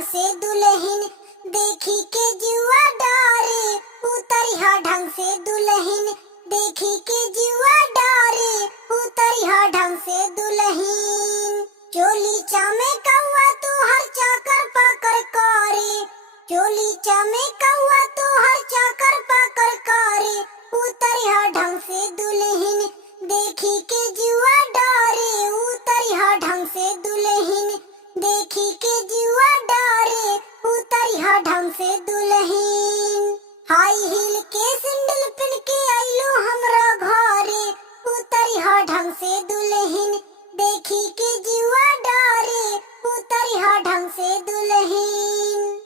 ढंग से दुल्हन देखी के जुआ डारे, उतरिहा ढंग से दुल्हन देखी के जुआ डारे, उतरिहा ढंग से दुल्हन। चोली चामे कौआ तू हर चाकर पाकर करे, चोली चामे कौआ तू हर चाकर पाकर करे, उतरिहा ढंग से दुल्हन देखी के जुआ डारे, उतरिहा ढंग से दुल्हन देखी के जुआ डारे, उतरिहा ढंग से दुल्हन। हाय